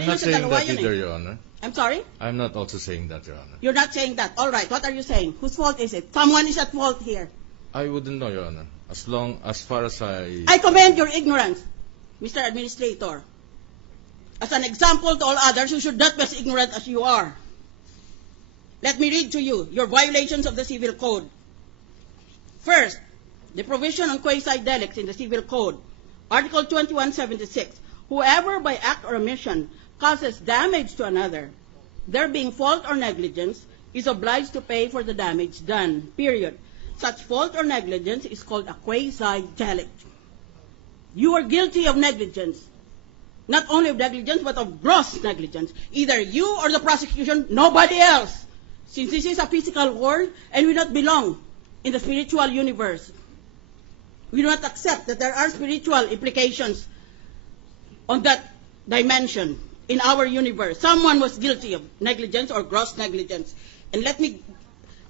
I'm not saying that either, Your Honor. I'm sorry? I'm not also saying that, Your Honor. You're not saying that. All right. What are you saying? Whose fault is it? Someone is at fault here. I wouldn't know, Your Honor. As far as I commend your ignorance, Mr. Administrator. As an example to all others who should not be as ignorant as you are. Let me read to you your violations of the Civil Code. First, the provision on quasi-delicts in the Civil Code. Article 2176. Whoever by act or omission causes damage to another, there being fault or negligence, is obliged to pay for the damage done, period. Such fault or negligence is called a quasi-delict. You are guilty of negligence. Not only of negligence, but of gross negligence. Either you or the prosecution, nobody else. Since this is a physical world and we do not belong in the spiritual universe, we do not accept that there are spiritual implications on that dimension in our universe. Someone was guilty of negligence or gross negligence. And let me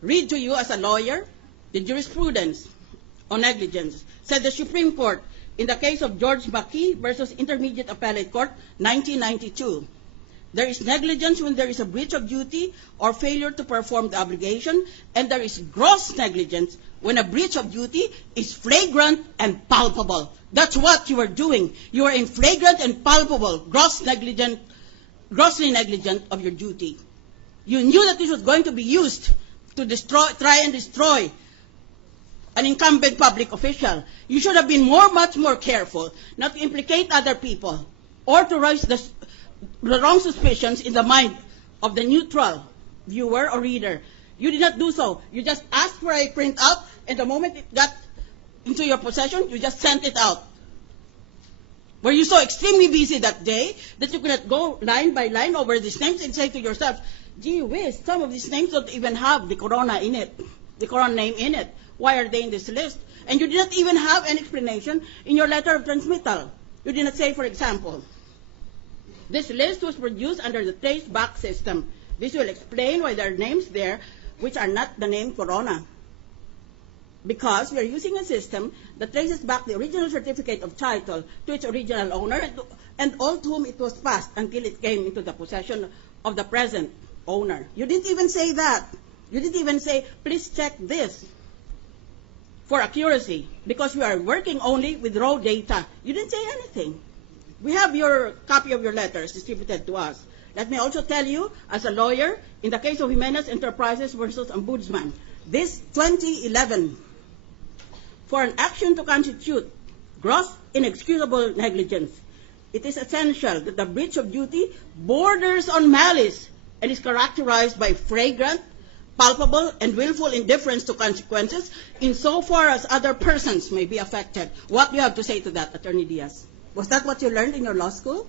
read to you as a lawyer the jurisprudence on negligence. Said the Supreme Court in the case of George McKee versus Intermediate Appellate Court, 1992. There is negligence when there is a breach of duty or failure to perform the obligation, and there is gross negligence when a breach of duty is flagrant and palpable. That's what you are doing. You are in flagrant and palpable, grossly negligent of your duty. You knew that this was going to be used to try and destroy an incumbent public official. You should have been much more careful not to implicate other people or to raise the wrong suspicions in the mind of the neutral viewer or reader. You did not do so. You just asked for a printout, and the moment it got into your possession, you just sent it out. Were you so extremely busy that day that you could not go line by line over these names and say to yourself, gee whiz, some of these names don't even have the corona in it, the corona name in it. Why are they in this list? And you did not even have an explanation in your letter of transmittal. You did not say, for example, this list was produced under the trace-back system. This will explain why there are names there which are not the name Corona. Because we are using a system that traces back the original certificate of title to its original owner and all to whom it was passed until it came into the possession of the present owner. You didn't even say that. You didn't even say, please check this for accuracy, because we are working only with raw data. You didn't say anything. We have your copy of your letters distributed to us. Let me also tell you, as a lawyer, in the case of Jimenez Enterprises versus Ombudsman, this 2011, for an action to constitute gross inexcusable negligence, it is essential that the breach of duty borders on malice and is characterized by flagrant, palpable, and willful indifference to consequences insofar as other persons may be affected. What do you have to say to that, Attorney Diaz? Was that what you learned in your law school?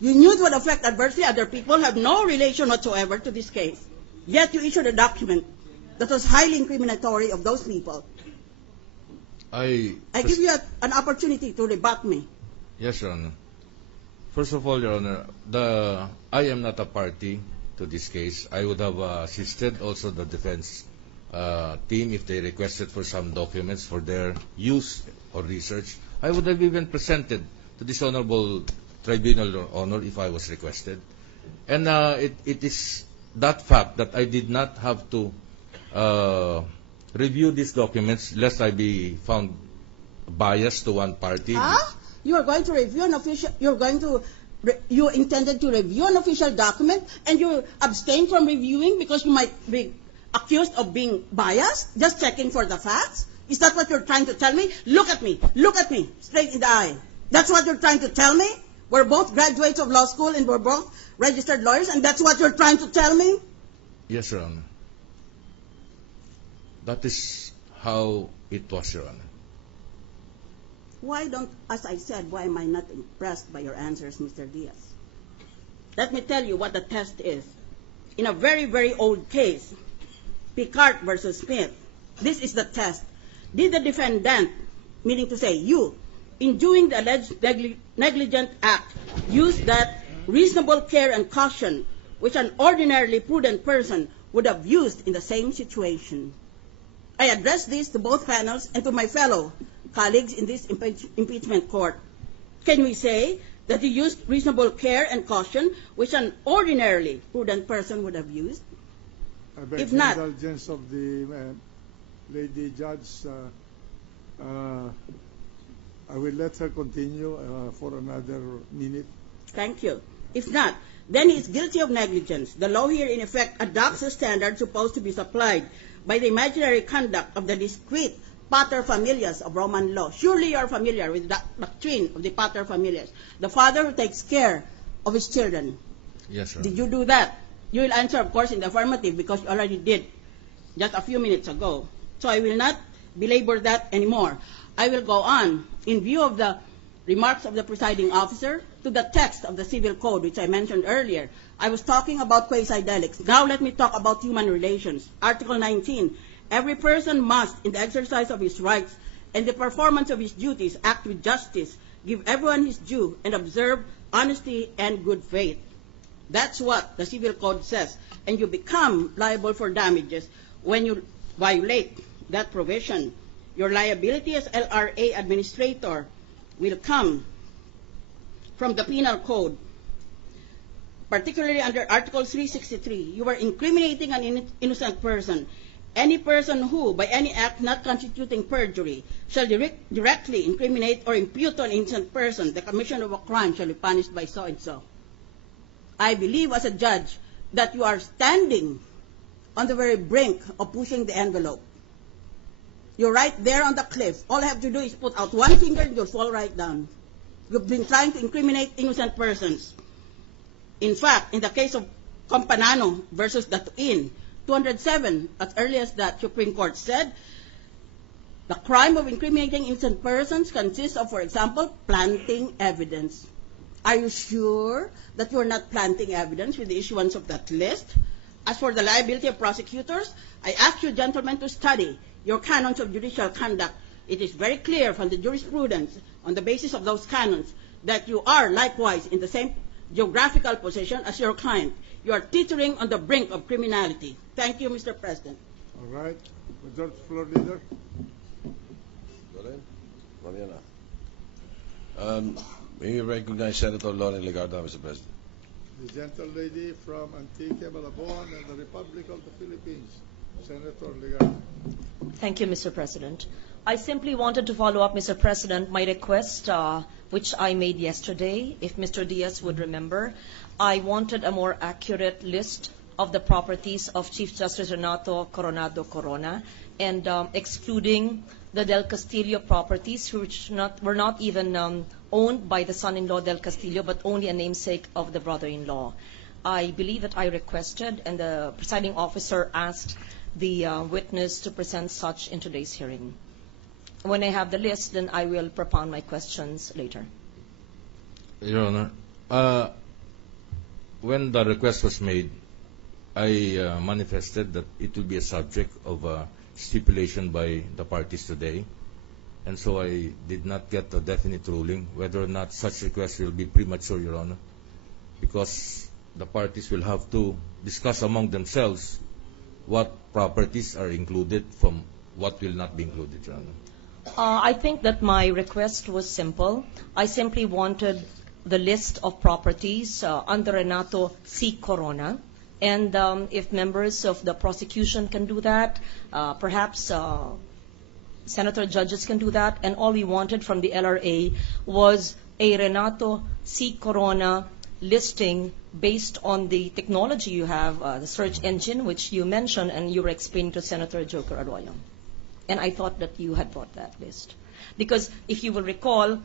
You knew it would affect adversely other people, have no relation whatsoever to this case. Yet you issued a document that was highly incriminatory of those people. I give you an opportunity to rebut me. Yes, Your Honor. First of all, Your Honor, I am not a party to this case. I would have assisted also the defense team if they requested for some documents for their use or research. I would have even presented to this honorable tribunal, Your Honor, if I was requested. And it is that fact that I did not have to review these documents lest I be found biased to one party. Huh? You are going to review an official, you intended to review an official document and you abstain from reviewing because you might be accused of being biased, just checking for the facts? Is that what you're trying to tell me? Look at me, straight in the eye. That's what you're trying to tell me? We're both graduates of law school and we're both registered lawyers, and that's what you're trying to tell me? Yes, Your Honor. That is how it was, Your Honor. As I said, why am I not impressed by your answers, Mr. Diaz? Let me tell you what the test is. In a very, very old case, Picard versus Smith, this is the test. Did the defendant, meaning to say you, in doing the alleged negligent act, use that reasonable care and caution which an ordinarily prudent person would have used in the same situation? I address this to both panels and to my fellow colleagues in this impeachment court. Can we say that you used reasonable care and caution, which an ordinarily prudent person would have used? I beg If the not- indulgence of the lady judge. I will let her continue for another minute. Thank you. If not, then he is guilty of negligence. The law here, in effect, adopts a standard supposed to be supplied by the imaginary conduct of the discrete paterfamilias of Roman law. Surely you are familiar with the doctrine of the paterfamilias, the father who takes care of his children. Yes, Your Did Honor. you do that? You will answer, of course, in the affirmative because you already did just a few minutes ago. So I will not belabor that anymore. I will go on, in view of the remarks of the presiding officer, to the text of the Civil Code, which I mentioned earlier. I was talking about quasi-delics. Now let me talk about human relations. Article 19, every person must, in the exercise of his rights and the performance of his duties, act with justice, give everyone his due, and observe honesty and good faith. That's what the Civil Code says. And you become liable for damages when you violate that provision. Your liability as LRA administrator will come from the Penal Code, particularly under Article 363. You are incriminating an innocent person. Any person who, by any act not constituting perjury, shall directly incriminate or impute to an innocent person the commission of a crime shall be punished by so and so. I believe as a judge that you are standing on the very brink of pushing the envelope. You're right there on the cliff. All I have to do is put out one finger and you'll fall right down. You've been trying to incriminate innocent persons. In fact, in the case of Companano versus Datuin, 207, as early as that Supreme Court said, the crime of incriminating innocent persons consists of, for example, planting evidence. Are you sure that you are not planting evidence with the issuance of that list? As for the liability of prosecutors, I ask you gentlemen to study your canons of judicial conduct. It is very clear from the jurisprudence on the basis of those canons that you are likewise in the same geographical position as your client. You are teetering on the brink of criminality. Thank you, Mr. President. All right. Majority Floor Leader. May we recognize Senator Loren Legarda, Mr. President. The gentle lady from Antique, Malabon, and the Republic of the Philippines, Senator Legarda. Thank you, Mr. President. I simply wanted to follow up, Mr. President, my request, which I made yesterday, if Mr. Diaz would remember. I wanted a more accurate list of the properties of Chief Justice Renato Coronado Corona, and excluding the Del Castillo properties, which were not even owned by the son-in-law Del Castillo, but only a namesake of the brother-in-law. I believe that I requested, and the presiding officer asked the witness to present such in today's hearing. When I have the list, then I will propound my questions later. Your Honor, when the request was made, I manifested that it will be a subject of stipulation by the parties today, and so I did not get a definite ruling whether or not such request will be premature, Your Honor, because the parties will have to discuss among themselves what properties are included from what will not be included, Your Honor. I think that my request was simple. I simply wanted the list of properties under Renato C. Corona. And if members of the prosecution can do that, perhaps senator judges can do that. And all we wanted from the LRA was a Renato C. Corona listing based on the technology you have, the search engine, which you mentioned and you were explaining to Senator Joker Arroyo. And I thought that you had brought that list. Because if you will recall,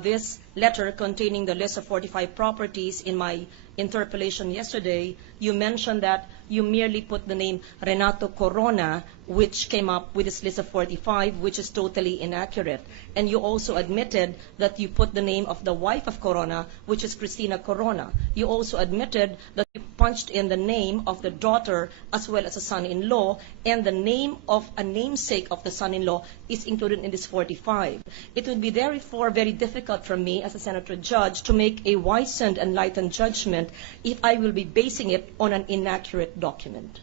this letter containing the list of 45 properties in my interpellation yesterday, you mentioned that you merely put the name Renato Corona, which came up with this list of 45, which is totally inaccurate. And you also admitted that you put the name of the wife of Corona, which is Cristina Corona. You also admitted that you punched in the name of the daughter as well as a son-in-law, and the name of a namesake of the son-in-law is included in this 45. It would be therefore very difficult for me as a senator judge to make a wise and enlightened judgment if I will be basing it on an inaccurate document.